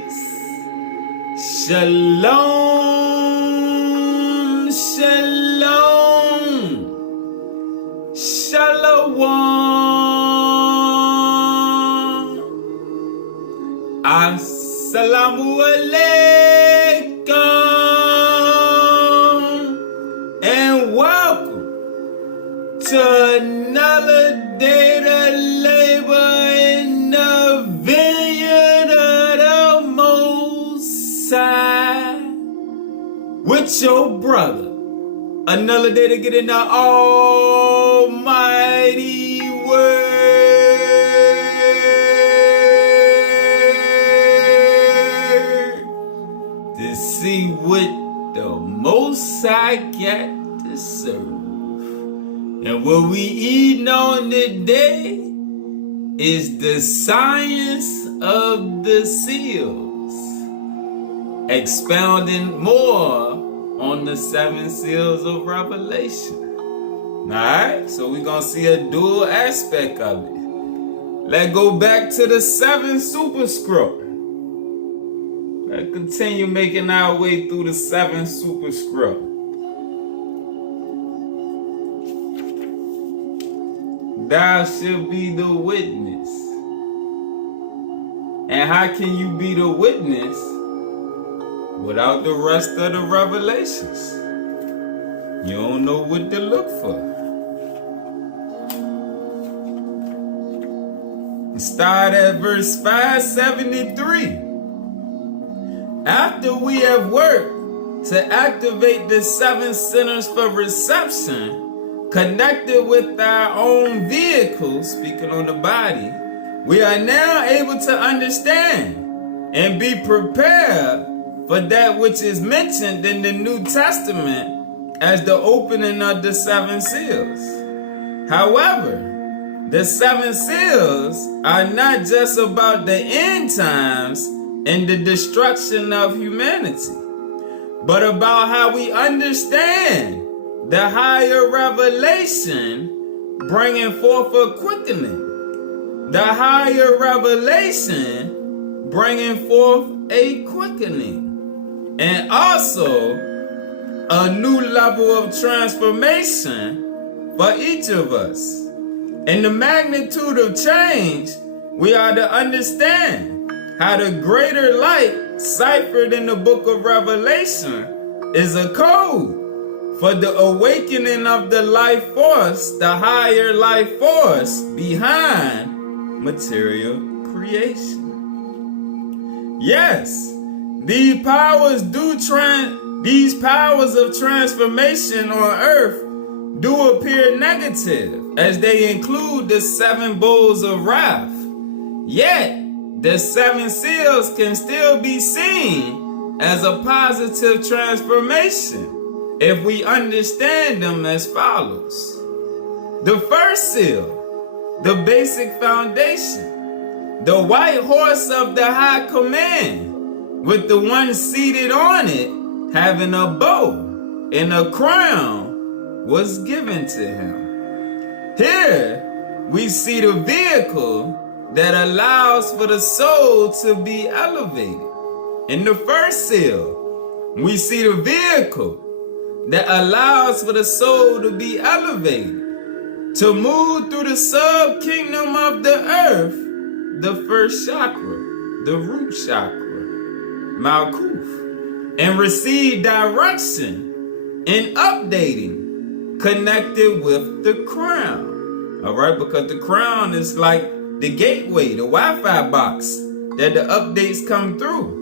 peace. Shalom, shalom, shalom. Assalamu alaikum, and welcome to another day to labor in the vineyard of the Most High with your brother. Another day to get in the almighty word to see what the Most High got to serve. And what we eating on today is the science of the seals, expounding more on the 7 seals of Revelation. Alright, so we're gonna see a dual aspect of it. Let's go back to the 7 superscript. Let's continue making our way through the 7 superscript. Thou shalt be the witness. And how can you be the witness without the rest of the revelations? You don't know what to look for. Start at verse 573. After we have worked to activate the 7 centers for reception, connected with our own vehicles, speaking on the body, we are now able to understand and be prepared for that which is mentioned in the New Testament as the opening of the 7 seals. However, the 7 seals are not just about the end times and the destruction of humanity, but about how we understand the higher revelation bringing forth a quickening. The higher revelation bringing forth a quickening. And also a new level of transformation for each of us. In the magnitude of change, we are to understand how the greater light ciphered in the book of Revelation is a code for the awakening of the life force, the higher life force behind material creation. Yes, these powers of transformation on earth do appear negative as they include the 7 bowls of wrath. Yet, the 7 seals can still be seen as a positive transformation if we understand them as follows. The first seal, the basic foundation, the white horse of the high command, with the one seated on it having a bow and a crown, was given to him. Here we see the vehicle that allows for the soul to be elevated. In the first seal, we see the vehicle that allows for the soul to be elevated, to move through the sub-kingdom of the earth, the first chakra, the root chakra, Malkuth, and receive direction and updating connected with the crown. All right, because the crown is like the gateway, the Wi-Fi box that the updates come through,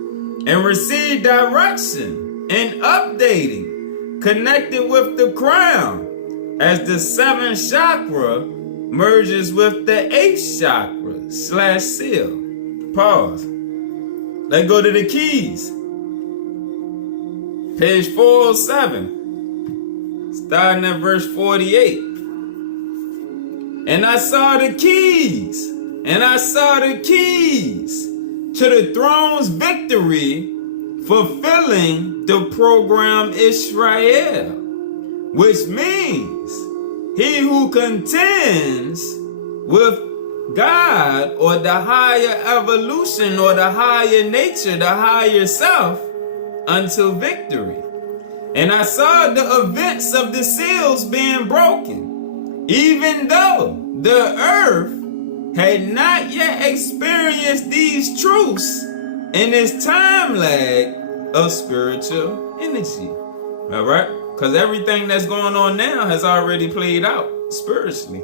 and receive direction and updating connected with the crown as the 7th chakra merges with the 8th chakra / seal. Pause. Let's go to the keys. Page 407. Starting at verse 48. And I saw the keys to the throne's victory, fulfilling the program Israel, which means he who contends with God or the higher evolution or the higher nature, the higher self, until victory. And I saw the events of the seals being broken, even though the earth had not yet experienced these truths in its time lag of spiritual energy. All right? Because everything that's going on now has already played out spiritually.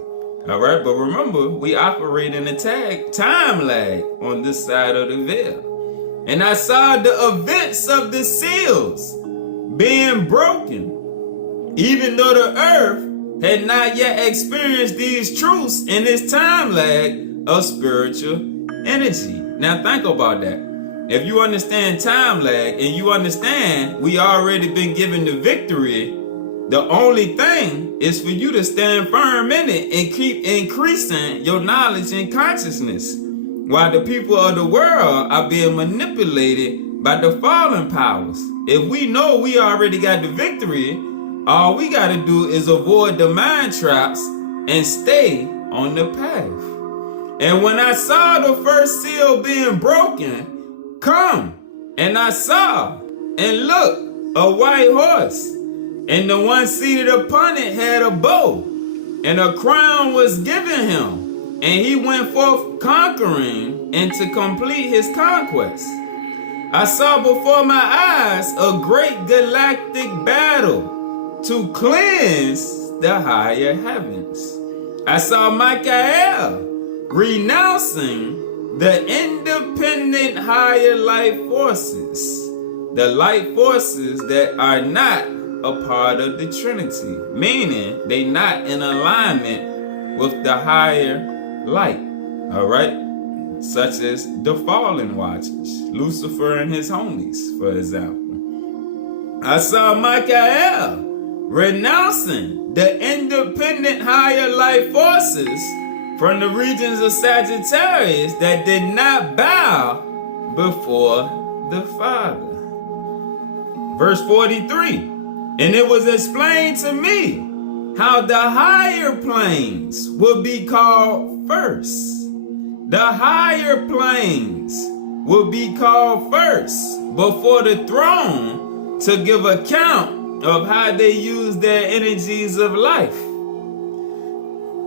All right? But remember, we operate in a time lag on this side of the veil. And I saw the events of the seals being broken, even though the earth had not yet experienced these truths in its time lag of spiritual energy. Now think about that. If you understand time lag and you understand we already been given the victory, the only thing is for you to stand firm in it and keep increasing your knowledge and consciousness, while the people of the world are being manipulated by the fallen powers. If we know we already got the victory, all we got to do is avoid the mind traps and stay on the path. And when I saw the first seal being broken, come, and I saw and looked a white horse, and the one seated upon it had a bow, and a crown was given him, and he went forth conquering and to complete his conquest. I saw before my eyes a great galactic battle to cleanse the higher heavens. I saw Michael renouncing the independent higher life forces, the light forces that are not a part of the Trinity, meaning they not in alignment with the higher light, all right? Such as the fallen watchers, Lucifer and his homies, for example. I saw Michael renouncing the independent higher life forces from the regions of Sagittarius that did not bow before the Father. Verse 43, and it was explained to me how the higher planes would be called first. The higher planes will be called first before the throne to give account of how they use their energies of life.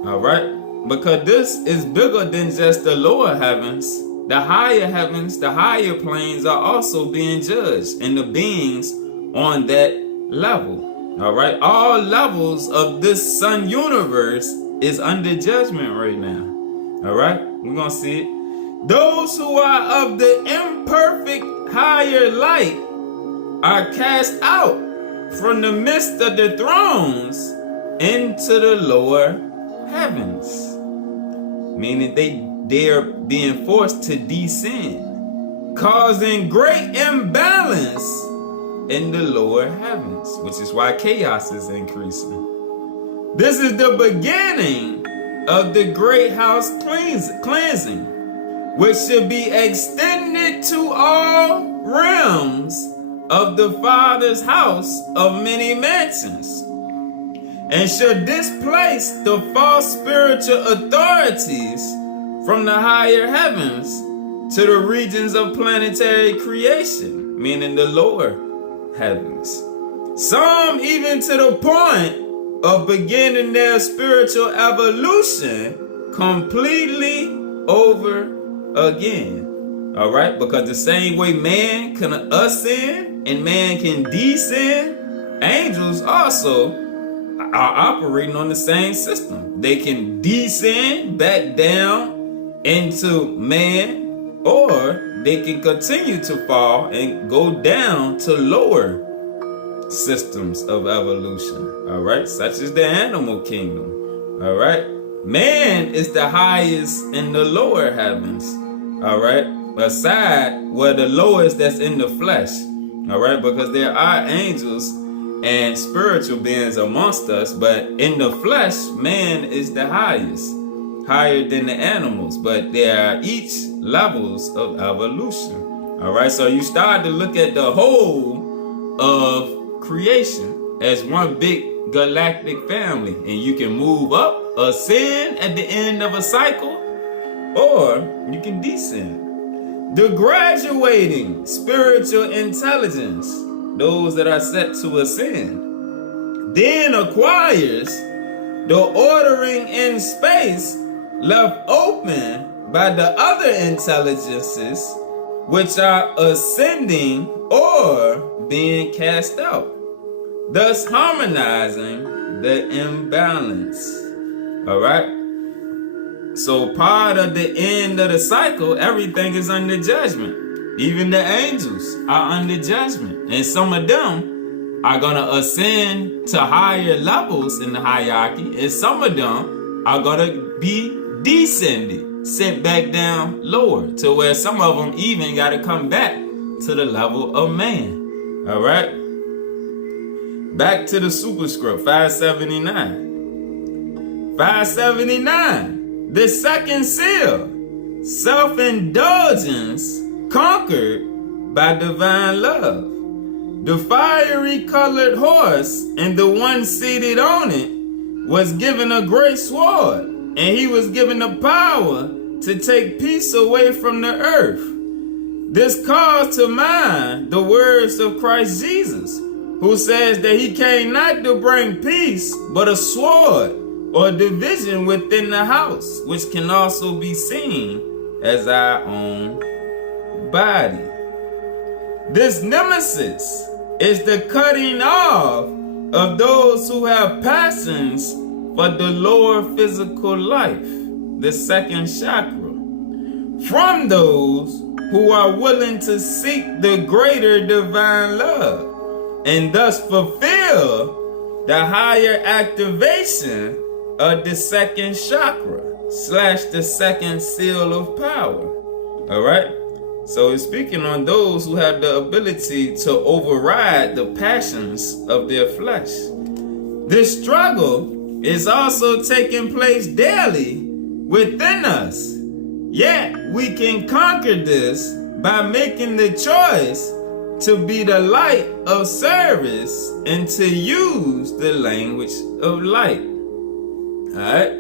All right? Because this is bigger than just the lower heavens. The higher planes are also being judged, and the beings on that level. All right? All levels of this sun universe is under judgment right now. All right? We're going to see it. Those who are of the imperfect higher light are cast out from the midst of the thrones into the lower heavens. Meaning they are being forced to descend, causing great imbalance in the lower heavens, which is why chaos is increasing. This is the beginning of the great house cleansing, which should be extended to all realms of the Father's house of many mansions, and should displace the false spiritual authorities from the higher heavens to the regions of planetary creation, meaning the lower heavens. Some even to the point of beginning their spiritual evolution completely over again. All right? Because the same way man can ascend and man can descend, angels also are operating on the same system. They can descend back down into man, or they can continue to fall and go down to lower systems of evolution, all right, such as the animal kingdom, all right. Man is the highest in the lower heavens, all right, aside where the lowest that's in the flesh, all right, because there are angels and spiritual beings amongst us, but in the flesh, man is the highest, higher than the animals, but there are each levels of evolution, all right. So you start to look at the whole of creation as one big galactic family, and you can move up, ascend at the end of a cycle, or you can descend. The graduating spiritual intelligence, those that are set to ascend, then acquires the ordering in space left open by the other intelligences which are ascending or being cast out, thus harmonizing the imbalance. All right? So part of the end of the cycle, everything is under judgment. Even the angels are under judgment. And some of them are going to ascend to higher levels in the hierarchy. And some of them are going to be descended, sent back down lower, to where some of them even got to come back to the level of man. All right? Back to the superscript, 579. 579. The second seal, self-indulgence conquered by divine love. The fiery colored horse and the one seated on it was given a great sword, and he was given the power to take peace away from the earth. This calls to mind the words of Christ Jesus, who says that he came not to bring peace, but a sword, or division within the house, which can also be seen as our own body. This nemesis is the cutting off of those who have passions for the lower physical life, the second chakra, from those who are willing to seek the greater divine love and thus fulfill the higher activation of the second chakra / the second seal of power. All right? So it's speaking on those who have the ability to override the passions of their flesh. This struggle is also taking place daily within us. Yet we can conquer this by making the choice to be the light of service and to use the language of light. Alright,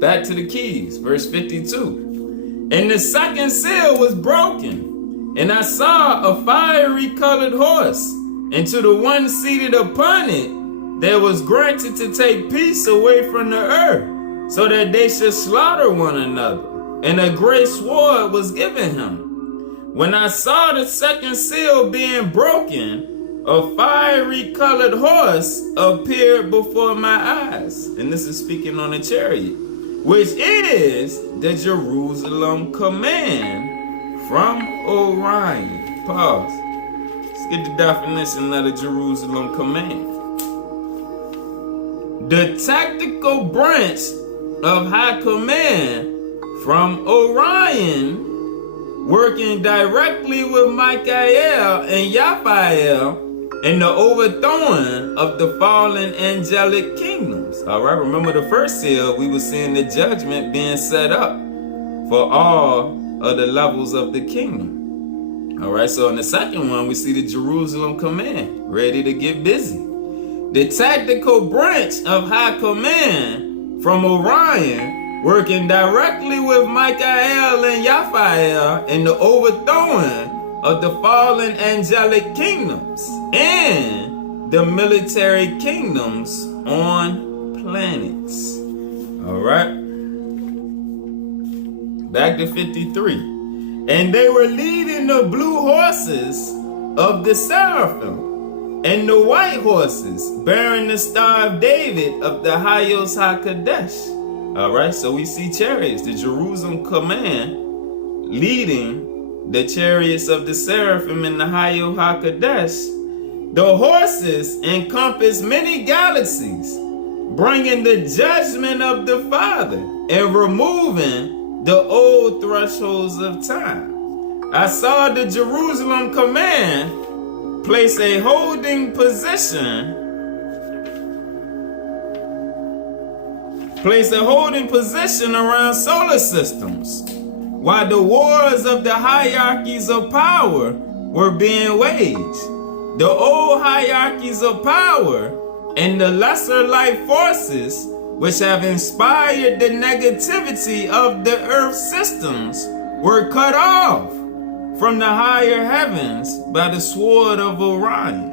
back to the keys, verse 52. And the second seal was broken, and I saw a fiery colored horse, and to the one seated upon it there was granted to take peace away from the earth, so that they should slaughter one another, and a great sword was given him. When I saw the second seal being broken, a fiery colored horse appeared before my eyes. And this is speaking on a chariot, which is the Jerusalem command from Orion. Pause. Let's get the definition of the Jerusalem command. The tactical branch of high command from Orion, working directly with Michael and Raphael in the overthrowing of the fallen angelic kingdoms. All right, remember the first seal, we were seeing the judgment being set up for all of the levels of the kingdom. All right, so in the second one, we see the Jerusalem command, ready to get busy. The tactical branch of high command from Orion, working directly with Michael and Raphael in the overthrowing of the fallen angelic kingdoms and the military kingdoms on planets. All right. Back to 53. And they were leading the blue horses of the seraphim and the white horses bearing the Star of David of the Hayos HaKadosh. All right, so we see chariots, the Jerusalem command, leading the chariots of the seraphim and the Hayos HaKadosh. The horses encompass many galaxies, bringing the judgment of the Father and removing the old thresholds of time. I saw the Jerusalem command place a holding position around solar systems, while the wars of the hierarchies of power were being waged. The old hierarchies of power and the lesser life forces which have inspired the negativity of the earth systems, were cut off from the higher heavens by the sword of Orion.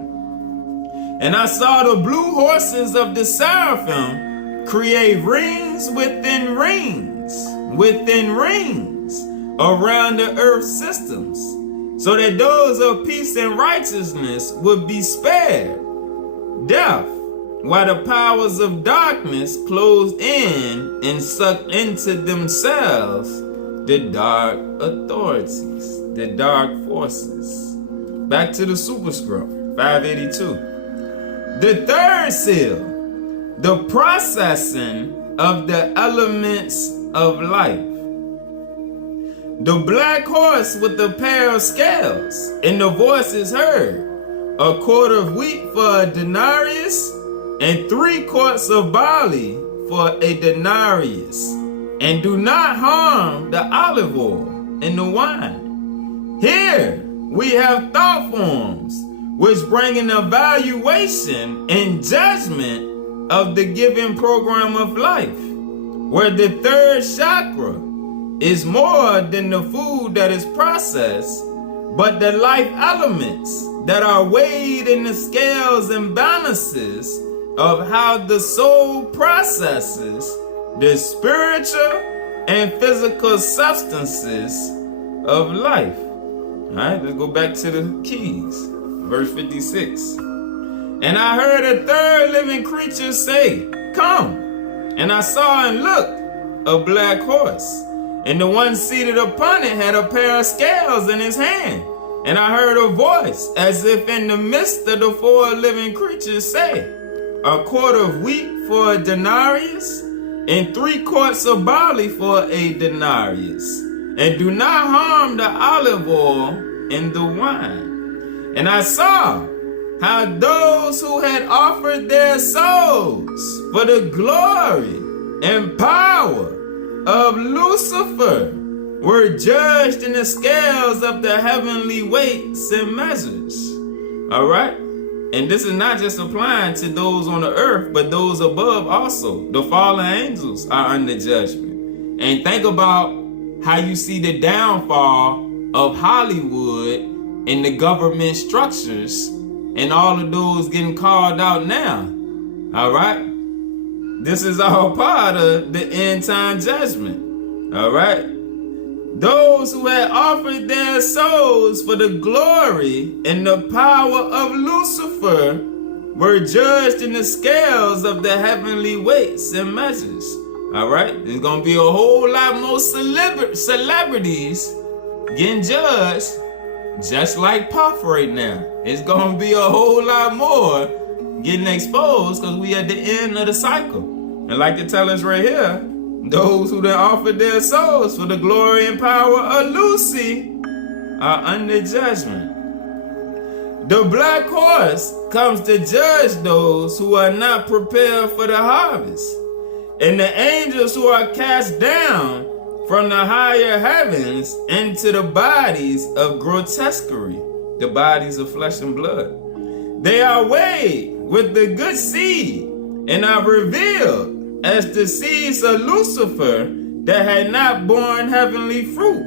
And I saw the blue horses of the seraphim create rings within rings around the earth systems, so that those of peace and righteousness would be spared death, while the powers of darkness closed in and sucked into themselves the dark authorities, the dark forces. Back to the superscript, 582. The third seal, the processing of the elements of life. The black horse with a pair of scales, and the voice is heard, a quart of wheat for a denarius, and 3 quarts of barley for a denarius. And do not harm the olive oil and the wine. Here we have thought forms, which bring an evaluation and judgment of the given program of life, where the third chakra is more than the food that is processed, but the life elements that are weighed in the scales and balances of how the soul processes the spiritual and physical substances of life. All right, let's go back to the keys. Verse 56. And I heard a third living creature say, "Come." And I saw and looked a black horse, and the one seated upon it had a pair of scales in his hand. And I heard a voice as if in the midst of the 4 living creatures say, "A quart of wheat for a denarius, and 3 quarts of barley for a denarius, and do not harm the olive oil and the wine." And I saw how those who had offered their souls for the glory and power of Lucifer were judged in the scales of the heavenly weights and measures. All right? And this is not just applying to those on the earth, but those above also. The fallen angels are under judgment. And think about how you see the downfall of Hollywood and the government structures and all of those getting called out now. All right? This is all part of the end time judgment. All right? Those who had offered their souls for the glory and the power of Lucifer were judged in the scales of the heavenly weights and measures. All right? There's going to be a whole lot more celebrities getting judged, just like Puff right now. It's going to be a whole lot more getting exposed because we at the end of the cycle. And like they tell us right here, those who then offered their souls for the glory and power of Lucy are under judgment. The black horse comes to judge those who are not prepared for the harvest. And the angels who are cast down from the higher heavens into the bodies of grotesquerie, the bodies of flesh and blood. They are weighed with the good seed and are revealed as the seeds of Lucifer that had not borne heavenly fruit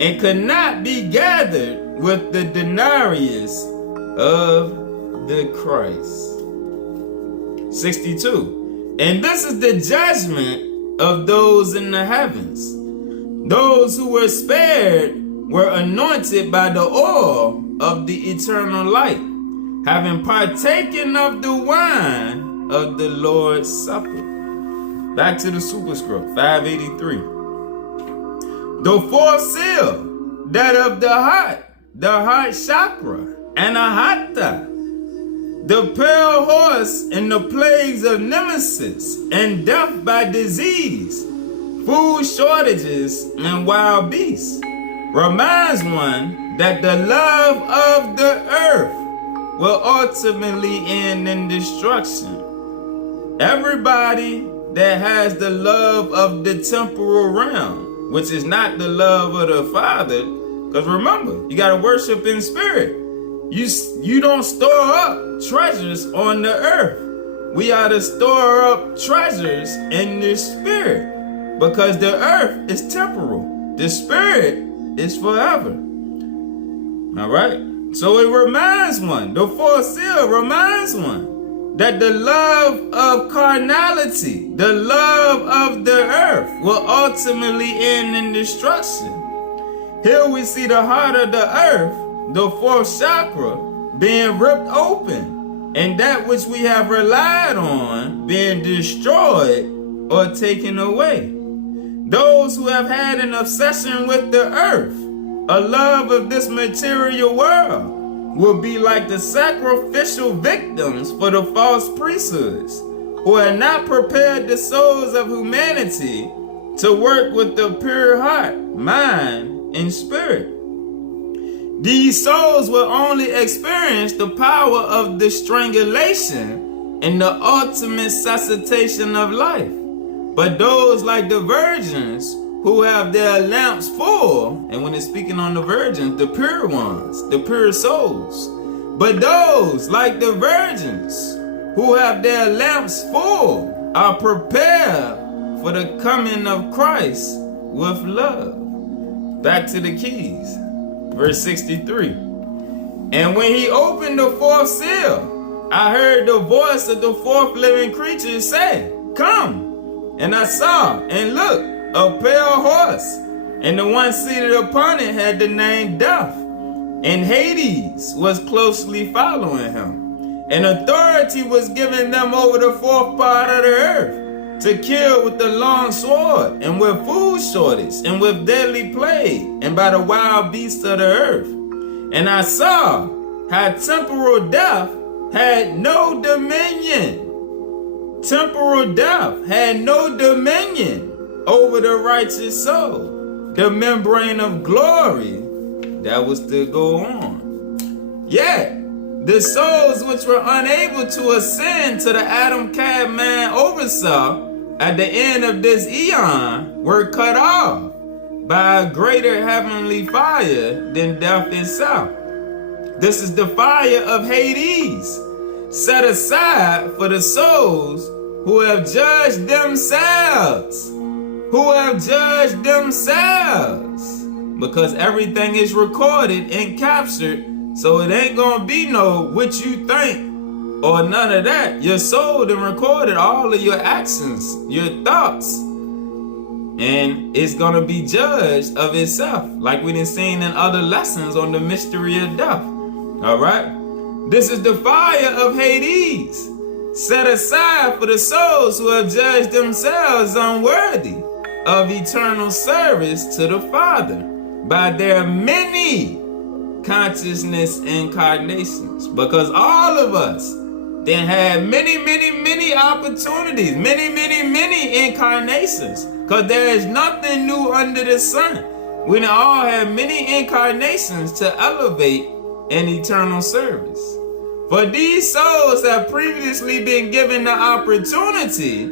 and could not be gathered with the denarius of the Christ. 62. And this is the judgment of those in the heavens. Those who were spared were anointed by the oil of the eternal light, having partaken of the wine of the Lord's Supper. Back to the superscript, 583. The 4th seal, that of the heart chakra, Anahata, the pale horse and the plagues of nemesis and death by disease, food shortages and wild beasts, reminds one that the love of the earth will ultimately end in destruction. Everybody that has the love of the temporal realm, which is not the love of the Father, because remember, you got to worship in spirit. You don't store up treasures on the earth. we are to store up treasures in the spirit, because the earth is temporal. The spirit is forever. All right. So it reminds one, the fourth seal reminds one, that the love of carnality, the love of the earth, will ultimately end in destruction. Here we see the heart of the earth, the fourth chakra, being ripped open, and that which we have relied on being destroyed or taken away. Those who have had an obsession with the earth, a love of this material world, will be like the sacrificial victims for the false priesthoods, who have not prepared the souls of humanity to work with the pure heart, mind, and spirit. These souls will only experience the power of the strangulation and the ultimate cessation of life. But those like the virgins who have their lamps full, and when it's speaking on the virgins, the pure ones, the pure souls. But those like the virgins who have their lamps full are prepared for the coming of Christ with love. Back to the keys, verse 63. And when he opened the fourth seal, I heard the voice of the fourth living creature say, "Come." And I saw and looked a pale horse, and the one seated upon it had the name Death, and Hades was closely following him. And authority was given them over the fourth part of the earth, to kill with the long sword, and with food shortage, and with deadly plague, and by the wild beasts of the earth. And I saw how temporal death had no dominion. Temporal death had no dominion over the righteous soul, the membrane of glory that was to go on. Yet, the souls which were unable to ascend to the Adam Cad Man oversaw at the end of this eon were cut off by a greater heavenly fire than death itself. This is the fire of Hades, set aside for the souls who have judged themselves. Who have judged themselves. Because everything is recorded and captured, so it ain't gonna be no what you think or none of that. Your soul done recorded all of your actions, your thoughts, and it's gonna be judged of itself, like we done seen in other lessons on the mystery of death. All right, this is the fire of Hades, set aside for the souls who have judged themselves unworthy of eternal service to the Father by their many consciousness incarnations. Because all of us then had many opportunities, many incarnations. Because there is nothing new under the sun. We all have many incarnations to elevate in eternal service. For these souls have previously been given the opportunity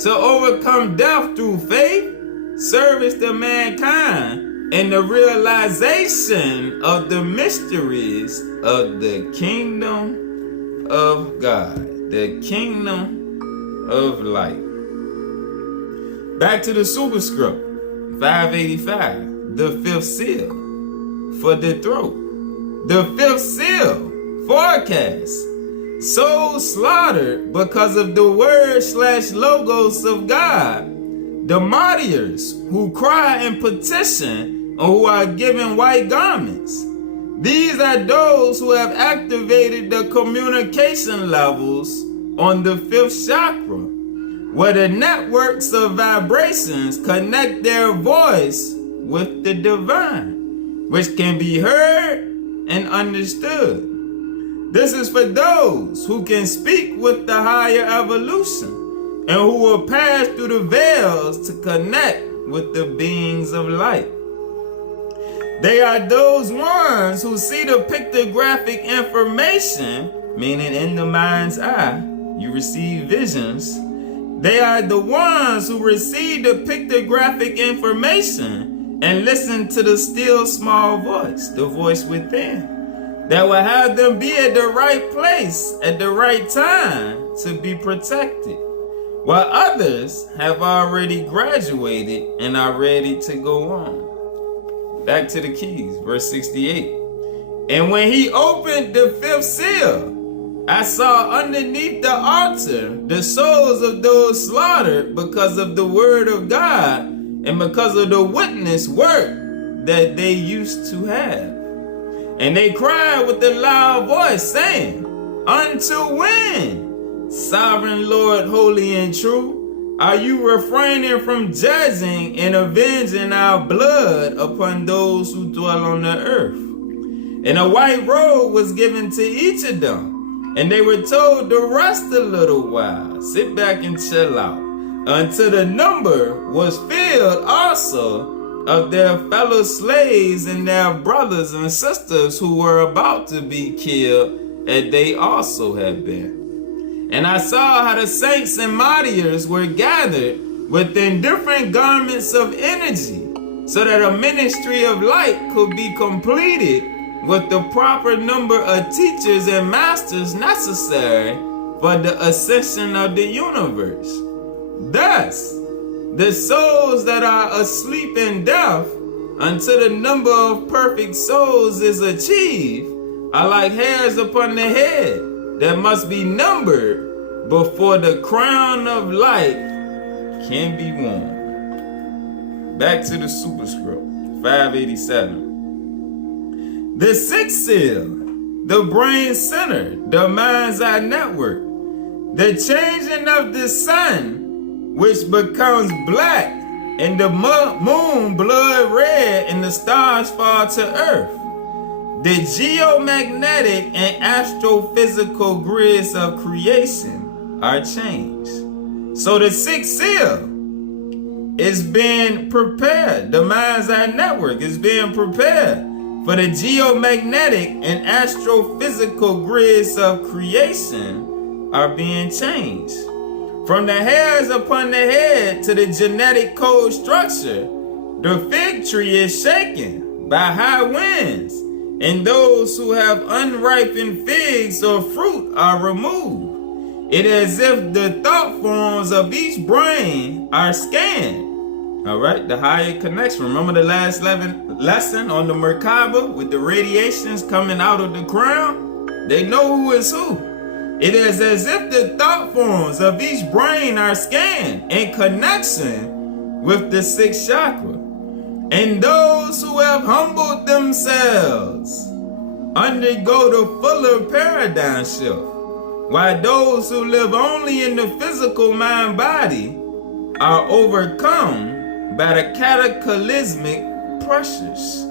to overcome death through faith, service to mankind, and the realization of the mysteries of the kingdom of God, the kingdom of light. Back to the superscript, 585, the fifth seal for the throat. The fifth seal forecast. Souls slaughtered because of the word/logos of God. The martyrs who cry and petition or who are given white garments. These are those who have activated the communication levels on the fifth chakra, where the networks of vibrations connect their voice with the divine, which can be heard and understood. This is for those who can speak with the higher evolution and who will pass through the veils to connect with the beings of light. They are those ones who see the pictographic information, meaning in the mind's eye, you receive visions. They are the ones who receive the pictographic information and listen to the still small voice, the voice within, that will have them be at the right place at the right time to be protected, while others have already graduated and are ready to go on. Back to the keys, verse 68. And when he opened the fifth seal, I saw underneath the altar the souls of those slaughtered because of the word of God and because of the witness work that they used to have. And they cried with a loud voice, saying, Until when, sovereign Lord, holy and true, are you refraining from judging and avenging our blood upon those who dwell on the earth? And a white robe was given to each of them, and they were told to rest a little while, sit back and chill out, until the number was filled also of their fellow slaves and their brothers and sisters who were about to be killed, as they also had been. And I saw how the saints and martyrs were gathered within different garments of energy, so that a ministry of light could be completed with the proper number of teachers and masters necessary for the ascension of the universe. Thus, the souls that are asleep in death, until the number of perfect souls is achieved, are like hairs upon the head that must be numbered before the crown of light can be worn. Back to the superscript, 587. The sixth seal, the brain center, the mind's eye network, the changing of the sun, which becomes black, and the moon blood red, and the stars fall to earth. The geomagnetic and astrophysical grids of creation are changed. So the sixth seal is being prepared. The mind's eye network is being prepared for the geomagnetic and astrophysical grids of creation are being changed. From the hairs upon the head to the genetic code structure, the fig tree is shaken by high winds, and those who have unripened figs or fruit are removed. It is as if the thought forms of each brain are scanned. All right, the higher connection. Remember the last lesson on the Merkaba with the radiations coming out of the crown? They know who is who. It is as if the thought forms of each brain are scanned in connection with the sixth chakra. And those who have humbled themselves undergo the fuller paradigm shift, while those who live only in the physical mind body are overcome by the cataclysmic pressures.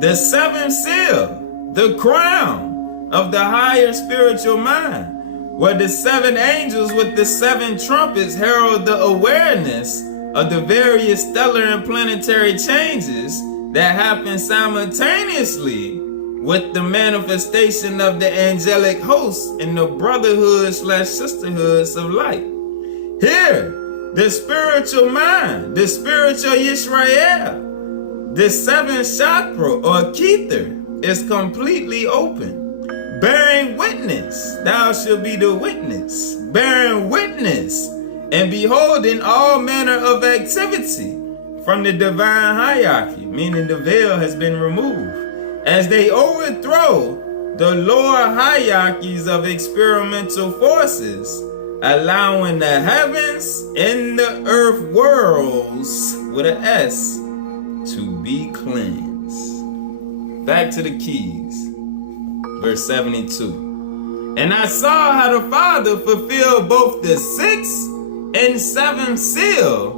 The seventh seal, the crown of the higher spiritual mind, where the seven angels with the seven trumpets herald the awareness of the various stellar and planetary changes that happen simultaneously with the manifestation of the angelic hosts in the brotherhood/sisterhoods of light. Here, the spiritual mind, the spiritual Yisrael, the seventh chakra or Kether is completely open, bearing witness. Thou shalt be the witness, bearing witness and beholding all manner of activity from the divine hierarchy, meaning the veil has been removed, as they overthrow the lower hierarchies of experimental forces, allowing the heavens and the earth worlds with an S to be cleansed. Back to the keys, verse 72. And I saw how the Father fulfilled both the sixth and seventh seal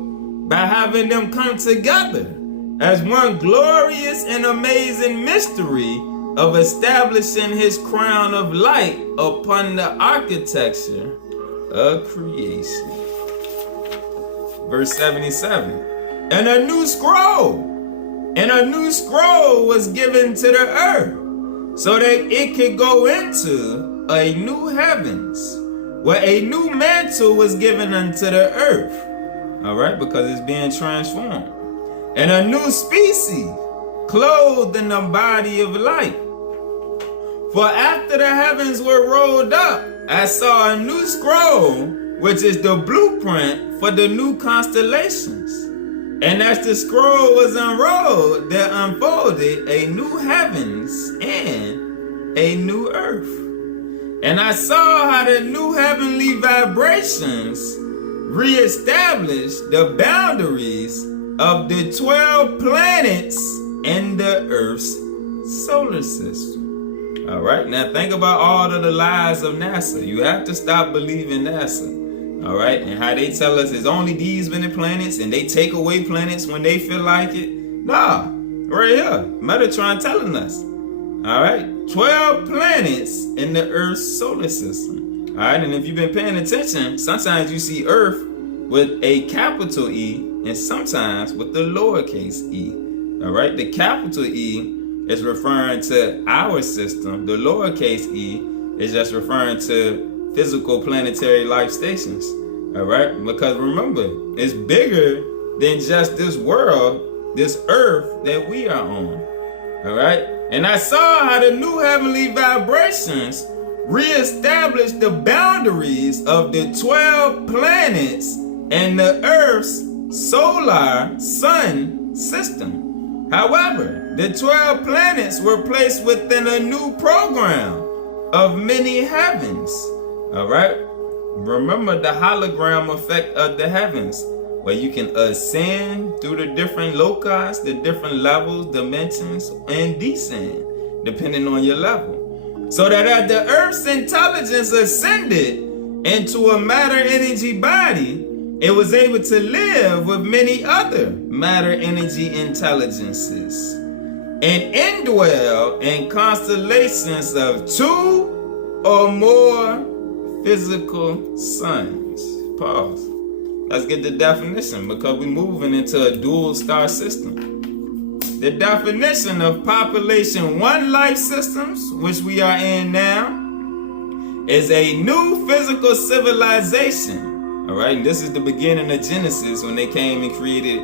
by having them come together as one glorious and amazing mystery of establishing his crown of light upon the architecture of creation. Verse 77. And a new scroll was given to the earth, so that it could go into a new heavens, where a new mantle was given unto the earth. All right, because it's being transformed. And a new species clothed in the body of light. For after the heavens were rolled up, I saw a new scroll, which is the blueprint for the new constellations. And as the scroll was unrolled, there unfolded a new heavens and a new earth. And I saw how the new heavenly vibrations reestablished the boundaries of the 12 planets in the Earth's solar system. All right, now think about all of the lies of NASA. You have to stop believing NASA. All right, and how they tell us it's only these many planets and they take away planets when they feel like it. Nah, right here, Metatron telling us. All right, 12 planets in the Earth's solar system. All right, and if you've been paying attention, sometimes you see Earth with a capital E and sometimes with the lowercase e. All right, the capital E is referring to our system. The lowercase e is just referring to physical planetary life stations. All right, because remember, it's bigger than just this world, this earth that we are on. All right, and I saw how the new heavenly vibrations reestablished the boundaries of the 12 planets in the Earth's solar sun system. However, the 12 planets were placed within a new program of many heavens. All right, remember the hologram effect of the heavens, where you can ascend through the different loci, the different levels, dimensions, and descend, depending on your level. So that as the Earth's intelligence ascended into a matter energy body, it was able to live with many other matter energy intelligences and indwell in constellations of 2 or more physical suns. Pause. Let's get the definition, because we're moving into a dual star system. The definition of population 1 life systems, which we are in now, is a new physical civilization. All right, and this is the beginning of Genesis, when they came and created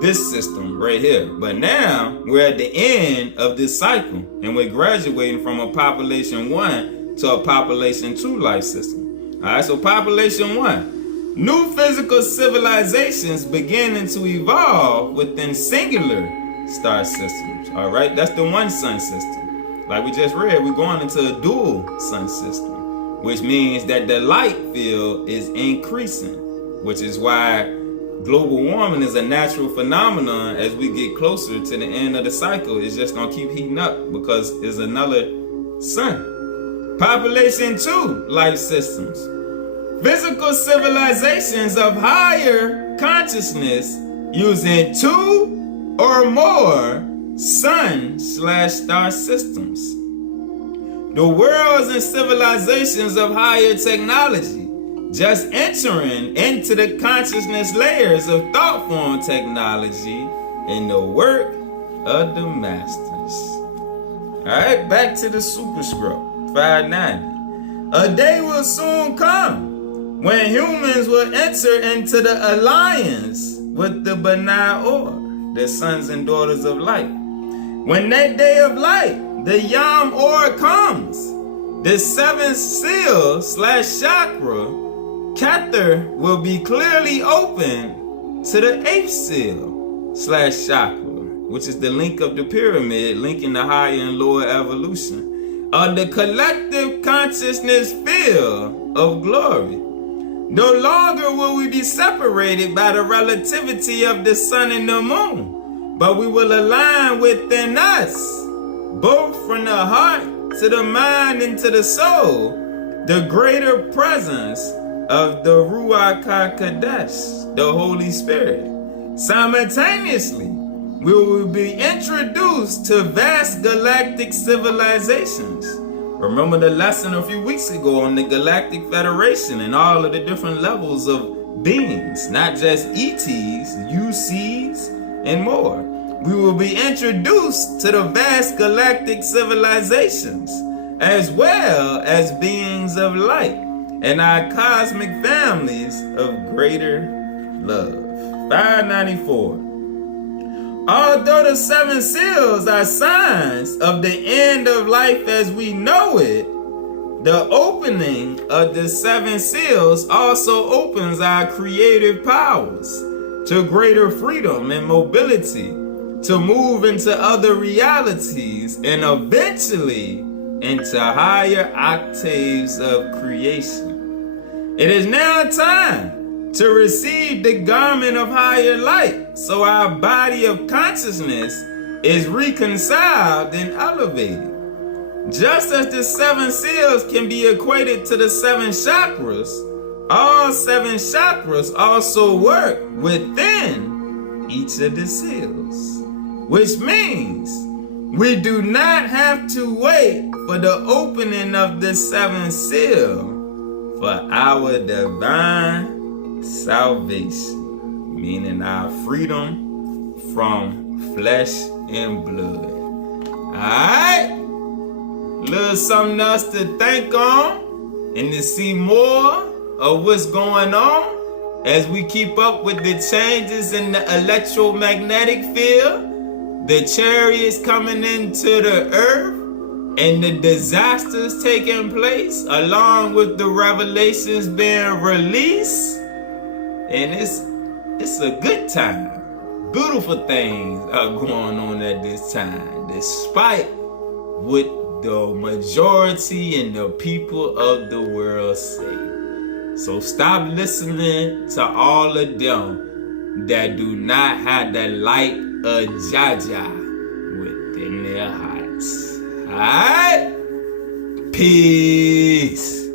this system right here. But now we're at the end of this cycle, and we're graduating from a population 1 to a population 2 life system. All right, so population 1, new physical civilizations beginning to evolve within singular star systems. All right, that's the one sun system. Like we just read, we're going into a dual sun system, which means that the light field is increasing, which is why global warming is a natural phenomenon. As we get closer to the end of the cycle, it's just gonna keep heating up because there's another sun. Population 2 life systems, physical civilizations of higher consciousness using 2 or more sun/star systems. The worlds and civilizations of higher technology, just entering into the consciousness layers of thought form technology in the work of the masters. All right, back to the Super Scroll 590. A day will soon come when humans will enter into the alliance with the Benai Or, the sons and daughters of light. When that day of light, the Yam Or comes, the 7th seal/chakra, Kether, will be clearly open to the 8th seal/chakra, which is the link of the pyramid, linking the higher and lower evolution of the collective consciousness field of glory. No longer will we be separated by the relativity of the sun and the moon, but we will align within us, both from the heart to the mind and to the soul, the greater presence of the Ruach HaKodesh, the Holy Spirit. Simultaneously, we will be introduced to vast galactic civilizations. Remember the lesson a few weeks ago on the Galactic Federation and all of the different levels of beings, not just ETs, UCs, and more. We will be introduced to the vast galactic civilizations, as well as beings of light and our cosmic families of greater love. 594. Although the 7 seals are signs of the end of life as we know it, The opening of the 7 seals also opens our creative powers to greater freedom and mobility, to move into other realities and eventually into higher octaves of creation. It is now time to receive the garment of higher light, so our body of consciousness is reconciled and elevated. Just as the 7 seals can be equated to the 7 chakras, all 7 chakras also work within each of the seals, which means we do not have to wait for the opening of the 7th seal for our divine salvation, meaning our freedom from flesh and blood. Alright? Little something else to think on and to see more of what's going on as we keep up with the changes in the electromagnetic field, the chariots coming into the earth, and the disasters taking place, along with the revelations being released. And it's a good time. Beautiful things are going on at this time, despite what the majority and the people of the world say. So stop listening to all of them that do not have the light of Jaja within their hearts. Alright? Peace.